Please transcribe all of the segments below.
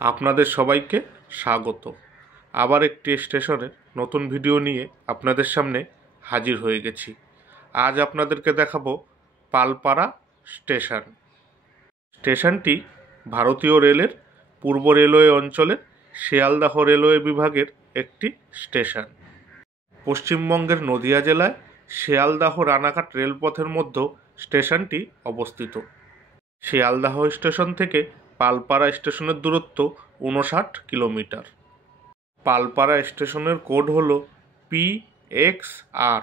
আপনাদের সবাইকে স্বাগত। আবার একটি স্টেশনের নতুন ভিডিও নিয়ে আপনাদের সামনে হাজির হয়ে গেছি। আজ আপনাদেরকে দেখাবো পালপাড়া স্টেশন। স্টেশনটি ভারতীয় রেলের পূর্ব রেলওয়ে অঞ্চলের শিয়ালদাহ রেলওয়ে বিভাগের একটি স্টেশন। পশ্চিমবঙ্গের নদিয়া জেলায় শিয়ালদাহ রানাঘাট রেলপথের মধ্যে স্টেশনটি অবস্থিত। শিয়ালদাহ স্টেশন থেকে পালপাড়া স্টেশনের দূরত্ব 59 কিলোমিটার। পালপাড়া স্টেশনের কোড হল PXR।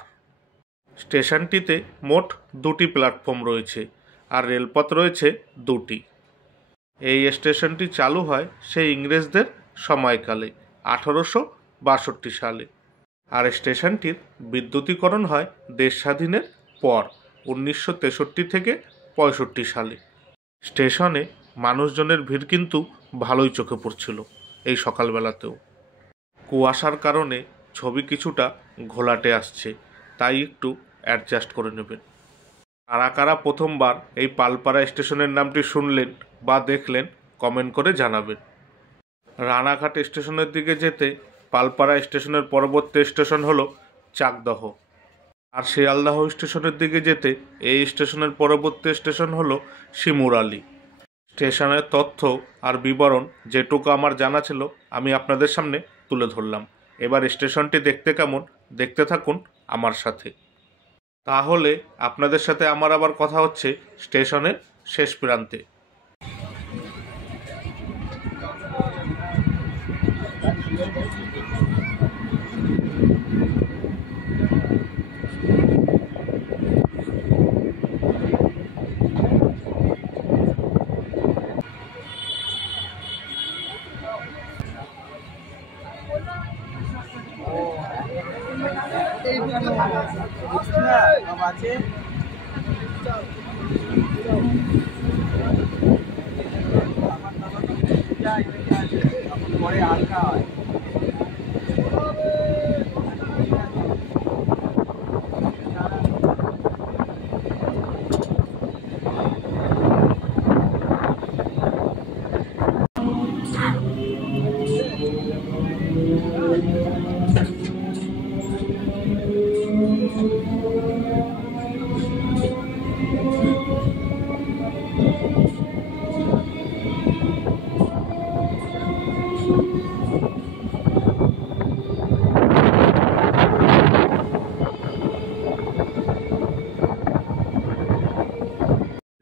স্টেশনটিতে মোট 2টি প্ল্যাটফর্ম রয়েছে আর রেলপথ রয়েছে 2টি। এই স্টেশনটি চালু হয় সেই ইংরেজদের সময়কালে 1862 সালে, আর স্টেশনটির বিদ্যুতীকরণ হয় দেশ স্বাধীনের পর 1963 থেকে 65 সালে। স্টেশনে মানুষজনের ভিড় কিন্তু ভালোই চোখে পড়ছিল এই সকালবেলাতেও। কুয়াশার কারণে ছবি কিছুটা ঘোলাটে আসছে, তাই একটু অ্যাডজাস্ট করে নেবেন। কারা কারা প্রথমবার এই পালপাড়া স্টেশনের নামটি শুনলেন বা দেখলেন কমেন্ট করে জানাবেন। রানাঘাট স্টেশনের দিকে যেতে পালপাড়া স্টেশনের পরবর্তী স্টেশন হলো চাকদহ, আর শিয়ালদাহ স্টেশনের দিকে যেতে এই স্টেশনের পরবর্তী স্টেশন হলো শিমুরালী। স্টেশনের তথ্য আর বিবরণ যেটুকু আমার জানা ছিল আমি আপনাদের সামনে তুলে ধরলাম। এবার স্টেশনটি দেখতে কেমন, দেখতে থাকুন আমার সাথে। তাহলে আপনাদের সাথে আমার আবার কথা হচ্ছে স্টেশনের শেষ প্রান্তে।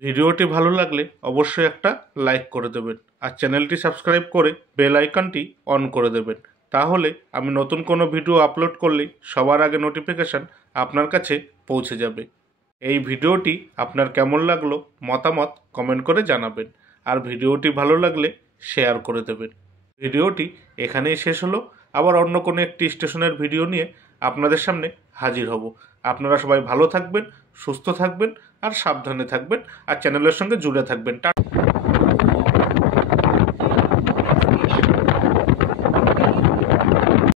ভিডিওটি ভালো লাগলে অবশ্যই একটা লাইক করে দেবেন আর চ্যানেলটি সাবস্ক্রাইব করে বেল আইকনটি অন করে দেবেন। তাহলে আমি নতুন কোনো ভিডিও আপলোড করলেই সবার আগে নোটিফিকেশান আপনার কাছে পৌঁছে যাবে। এই ভিডিওটি আপনার কেমন লাগলো মতামত কমেন্ট করে জানাবেন, আর ভিডিওটি ভালো লাগলে শেয়ার করে দেবেন। ভিডিওটি এখানেই শেষ হলো। আবার অন্য কোনো একটি স্টেশনের ভিডিও নিয়ে আপনাদের সামনে হাজির হব। আপনারা সবাই ভালো থাকবেন, সুস্থ থাকবেন আর সাবধানে থাকবেন, আর চ্যানেলের সঙ্গে জুড়ে থাকবেন।